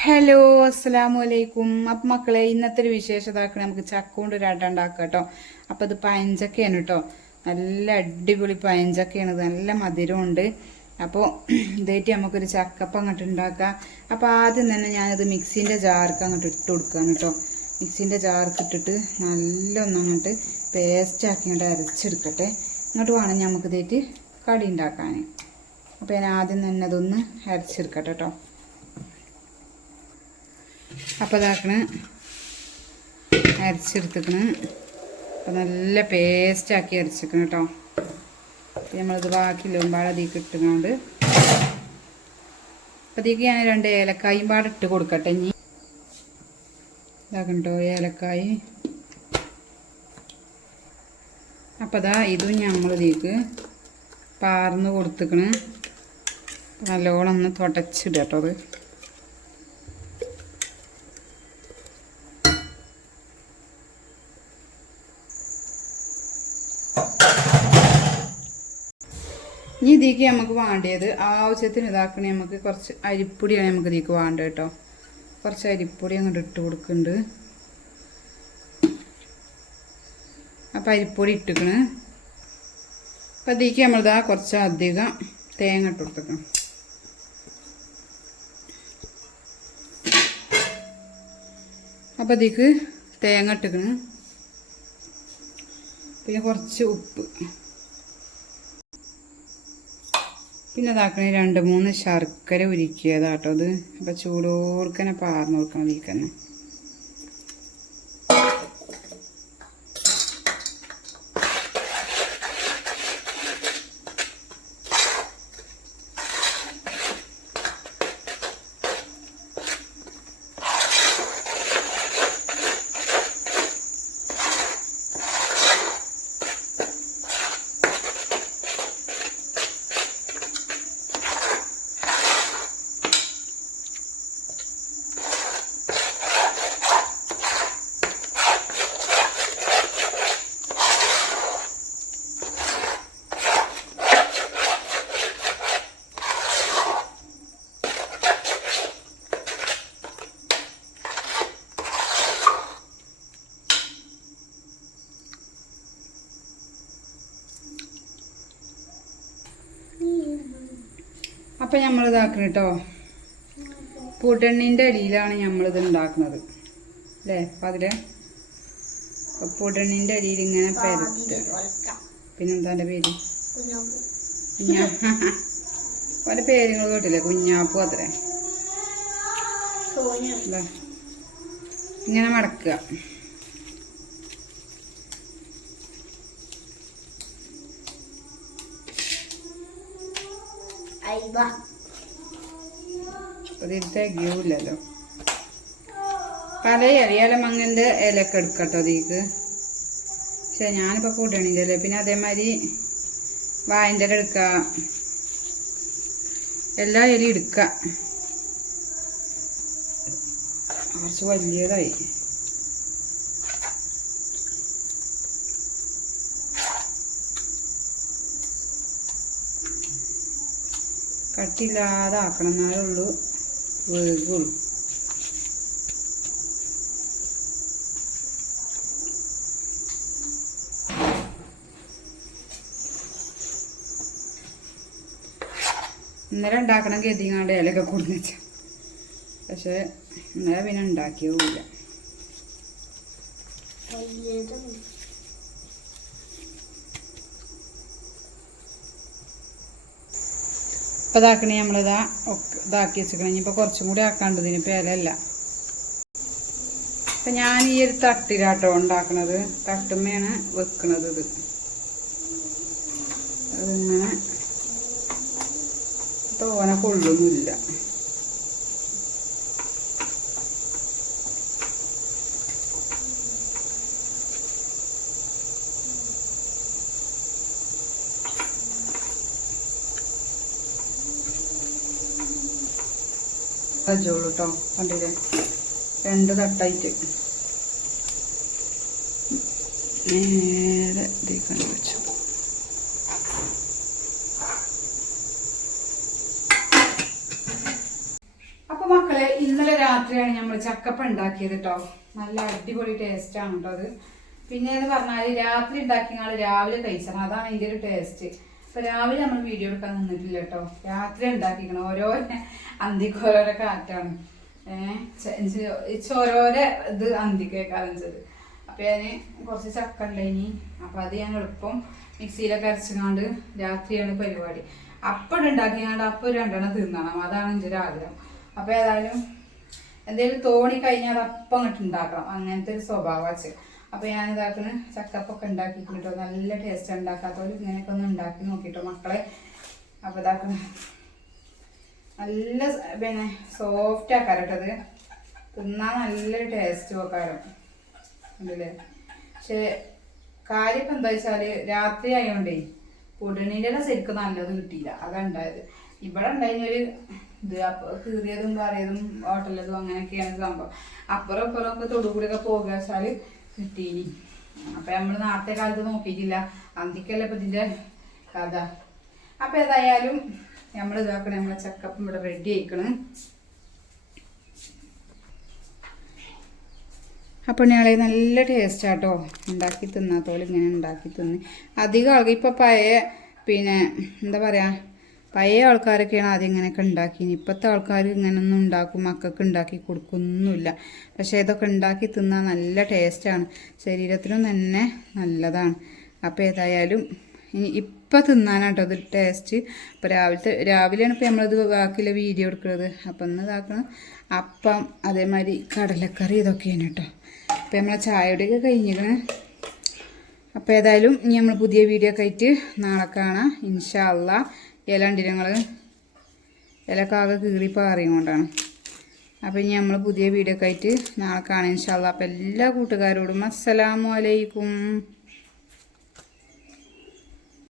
Hello അസ്സലാമു അലൈക്കും അപ്പം മക്കളെ ഇന്നത്തെ ഒരു വിശേഷതാക്കണ നമുക്ക് ചക്ക കൊണ്ട് ഒരു അട ഉണ്ടാക്കാം കേട്ടോ. അപ്പം ഇത് പയഞ്ചക്കയാണ് കേട്ടോ. നല്ല അടിപൊളി പയഞ്ചക്കയാണ്. ഇത് നല്ല മധുരമുണ്ട്. അപ്പോൾ ഇതായിട്ട് നമുക്കൊരു ചക്കപ്പം അങ്ങോട്ട് ഉണ്ടാക്കാം. അപ്പോൾ ആദ്യം തന്നെ ഞാനിത് മിക്സീന്റെ ജാർക്ക് അങ്ങോട്ട് ഇട്ട് കൊടുക്കുകയാണ് കേട്ടോ. മിക്സീന്റെ ജാർക്ക് ഇട്ടിട്ട് നല്ല ഒന്നങ്ങോട്ട് പേസ്റ്റാക്കി അങ്ങോട്ട് അരച്ചെടുക്കട്ടെ. ഇങ്ങോട്ട് വേണം നമുക്ക് ഇതായിട്ട് കടി ഉണ്ടാക്കാൻ അപ്പോൾ ഞാൻ ആദ്യം തന്നെ അതൊന്ന് അരച്ചെടുക്കട്ടെ കേട്ടോ. അപ്പോൾ ഇതാക്കണ. അരച്ചെടുത്തിക്കണ്. അപ്പോൾ നല്ല പേസ്റ്റാക്കി അരച്ചേക്കണം കേട്ടോ നമ്മളിത് ബാക്കി ലോമ്പാട് അതിലേക്ക് ഇട്ടുകൊണ്ട് അപ്പോഴത്തേക്ക് ഞാൻ രണ്ട് ഏലക്കായും പാടെ ഇട്ട് കൊടുക്കട്ടെ ഇനി. ഇതാക്കണ്ടോ ഏലക്കായി. അപ്പോൾ അതാ ഇതും നമ്മളിതേക്ക് പാർന്ന് കൊടുത്തിക്കണ്. നല്ലോണം ഒന്ന് തുടച്ചിടുക കേട്ടോ അത്. ഇനി ഇതിലേക്ക് നമുക്ക് വേണ്ടിയത് ആവശ്യത്തിന് ഇതാക്കണേ നമുക്ക് കുറച്ച് അരിപ്പൊടിയാണ് നമുക്ക് ഇതിലേക്ക് വേണ്ടത് കേട്ടോ. കുറച്ച് അരിപ്പൊടി അങ്ങോട്ട് ഇട്ട് കൊടുക്കുന്നുണ്ട്. അപ്പം അരിപ്പൊടി ഇട്ടിക്കണ്. അപ്പം ഇതിലേക്ക് നമ്മളിതാ കുറച്ച് അധികം തേങ്ങ ഇട്ട് കൊടുത്തേക്കണം അപ്പം ഇതിലേക്ക് തേങ്ങ ഇട്ടിക്കണ്. പിന്നെ കുറച്ച് ഉപ്പ്. പിന്നെ ഇതാക്കണേ രണ്ട് മൂന്ന് ശർക്കര ഉരുക്കിയതാട്ടോ അത്. അപ്പം ചൂടോർക്കനെ പാർന്ന് കൊടുക്കണം ഇതിൽ അപ്പം നമ്മൾ ഇതാക്കണം കേട്ടോ പുടണ്ണിന്റെ അടിയിലാണ് നമ്മളിത് ഉണ്ടാക്കുന്നത് അല്ലേ അപ്പം അതിൽ പുടണ്ണിന്റെ അടിയിൽ ഇങ്ങനെ പരത്ത് പിന്നെന്താ എന്റെ പേര്? കുഞ്ഞാ പല പേരുകൾ കേട്ടില്ലേ? കുഞ്ഞാപ്പു അത്രേ. ഇങ്ങനെ മടക്കുക. അതിൽ ഇല്ലല്ലോ. പല ഇലയാലും മങ്ങന്റെ ഇലയൊക്കെ എടുക്കട്ടോ അതിക്ക് പക്ഷെ ഞാനിപ്പോൾ കൂട്ടണില്ലല്ലോ. പിന്നെ അതേമാതിരി വായന്റെ ഇല എല്ലാ ഇലയും എടുക്കുക കുറച്ച് വലിയതായി. കട്ടില്ലാതെ ആക്കണം എന്നാലേ ഉള്ളൂ. വേഗുള്ളൂ. ഇന്നലെ ഉണ്ടാക്കണം ഗതിങ്ങാണ്ട് ഇലയൊക്കെ കൊടുന്ന് വെച്ച. പക്ഷെ ഇന്നലെ പിന്നെ ഉണ്ടാക്കിയതുമില്ല ഇപ്പം ഇതാക്കണേ നമ്മളിതാ ഇതാക്കി വെച്ചിക്കണം. ഇനിയിപ്പോൾ കുറച്ചും കൂടി ആക്കാണ്ട് ഇതിനിപ്പോൾ ഇലല്ല അപ്പം ഞാൻ ഈ ഒരു തട്ടിലാട്ടോ ഉണ്ടാക്കണത്. തട്ടുമ്മയാണ് വെക്കണത് ഇത്. അതിങ്ങനെ തോനെ കൊള്ളൊന്നുമില്ല വെച്ചോളൂ കേട്ടോ കണ്ടില്ലേ? രണ്ട് തട്ടായിട്ട്. നേരെ വെച്ചു. അപ്പൊ മക്കളെ ഇന്ന് ഇന്നലെ രാത്രിയാണ് നമ്മൾ ചക്കപ്പ ഉണ്ടാക്കിയത് കേട്ടോ നല്ല അടിപൊളി ടേസ്റ്റ് ആണ് കേട്ടോ അത്. പിന്നെ എന്ന് പറഞ്ഞാൽ രാത്രി ഉണ്ടാക്കിയ രാവിലെ കഴിച്ചണം അതാണ് ഇതിന്റെ ഒരു ടേസ്റ്റ് അപ്പൊ രാവിലെ നമ്മൾ വീഡിയോ എടുക്കാൻ നിന്നിട്ടില്ല കേട്ടോ രാത്രി ഉണ്ടാക്കിക്കണം ഓരോ അന്തിക്ക് കാറ്റാണ്. ഏഹ് ഓരോരോ ഇത് അന്തിക്കേക്കാളും വെച്ചത് അപ്പൊ ഞാൻ കുറച്ച് ചക്ക ഉണ്ടായിനി അപ്പൊ അത് ഞാൻ എളുപ്പം മിക്സിയിലൊക്കെ അരച്ചുകൊണ്ട് രാത്രിയാണ് പരിപാടി. അപ്പം ഉണ്ടാക്കിയാണ്ട് അപ്പം രണ്ടെണ്ണം തിന്നണം. അതാണ് എന്റെ ഒരു ആഗ്രഹം. അപ്പൊ ഏതായാലും എന്തെങ്കിലും തോണി കഴിഞ്ഞാൽ അപ്പം അങ്ങോട്ട് ഉണ്ടാക്കണം അങ്ങനത്തെ ഒരു സ്വഭാവം വെച്ച് അപ്പൊ ഞാൻ ഇതാക്കുന്ന ചക്കപ്പൊക്കെ ഉണ്ടാക്കിട്ടോ നല്ല ടേസ്റ്റ് ഉണ്ടാക്കാത്തവര് ഇങ്ങനെയൊക്കെ ഒന്ന് ഉണ്ടാക്കി നോക്കിട്ടോ മക്കളെ. അപ്പോൾ ഇതാക്കുന്ന നല്ല പിന്നെ സോഫ്റ്റ് ആക്കാറട്ടത് തിന്നാൻ നല്ലൊരു ടേസ്റ്റ് വെക്കാരം ഉണ്ടല്ലേ? പക്ഷെ കാര്യം എന്താ വെച്ചാൽ രാത്രി ആയതുകൊണ്ടേ പുടണിയുടെ ശരിക്കും നല്ലത് കിട്ടിയില്ല. അതുണ്ടായത് ഇവിടെ ഉണ്ടായിരുന്നൊരു ഇത് അപ്പൊ കീറിയതും പറയതും ഹോട്ടലതും അങ്ങനെയൊക്കെയാണ് സംഭവം. അപ്പുറം അപ്പുറം ഒക്കെ തൊടുകൂടിയൊക്കെ പോകുക വെച്ചാൽ കിട്ടീനി. അപ്പൊ നമ്മൾ നാളത്തെ കാലത്ത് നോക്കിയിട്ടില്ല. അന്തിക്കല്ല ഇപ്പൊ ഇതിന്റെ കഥ. അപ്പൊ ഏതായാലും നമ്മൾ ഇതാക്കണം നമ്മളെ ചക്കപ്പം ഇവിടെ റെഡി ആയിക്കണ്. അപ്പോൾ ഞങ്ങളെ നല്ല ടേസ്റ്റ് ആട്ടോ. ഉണ്ടാക്കി തിന്നാത്തോലെ ഇങ്ങനെ ഉണ്ടാക്കി തിന്ന്. അധികം ആൾക്കാർ ഇപ്പോൾ പഴയ പിന്നെ എന്താ പറയുക പഴയ ആൾക്കാരൊക്കെയാണ് ആദ്യം ഇങ്ങനെയൊക്കെ ഉണ്ടാക്കിയത് ഇപ്പോഴത്തെ ആൾക്കാർ ഇങ്ങനെയൊന്നും ഉണ്ടാക്കും മക്കൾക്ക് ഉണ്ടാക്കി കൊടുക്കൊന്നുമില്ല. പക്ഷേ ഇതൊക്കെ ഉണ്ടാക്കി തിന്നാൽ നല്ല ടേസ്റ്റാണ്. ശരീരത്തിനും തന്നെ നല്ലതാണ്. അപ്പോൾ ഏതായാലും ഇനി ഇപ്പം തിന്നാനാട്ടോ ഇത് ടേസ്റ്റ്. അപ്പോൾ രാവിലത്തെ രാവിലെയാണ് ഇപ്പോൾ നമ്മളിത് ബാക്കിയുള്ള വീഡിയോ എടുക്കുന്നത്. അപ്പം ഇന്ന് ഇതാക്കണം അപ്പം അതേമാതിരി കടലക്കറി ഇതൊക്കെയാണ് കേട്ടോ. അപ്പോൾ നമ്മളെ ചായയുടെയൊക്കെ കഴിഞ്ഞിരിക്കണ്. അപ്പോൾ ഏതായാലും ഇനി നമ്മൾ പുതിയ വീഡിയോ ഒക്കെ ആയിട്ട് നാളെ കാണാം. ഇൻഷാ അല്ലാ ഇല ഉണ്ടില്ല ഞങ്ങൾ ഇലക്കാകെ അറിയുകൊണ്ടാണ് അപ്പോൾ ഇനി നമ്മൾ പുതിയ വീഡിയോ ഒക്കെ ആയിട്ട് നാളെ കാണാം. ഇൻഷാല്ല അപ്പം എല്ലാ കൂട്ടുകാരോടും അസ്സലാമു അലൈക്കും.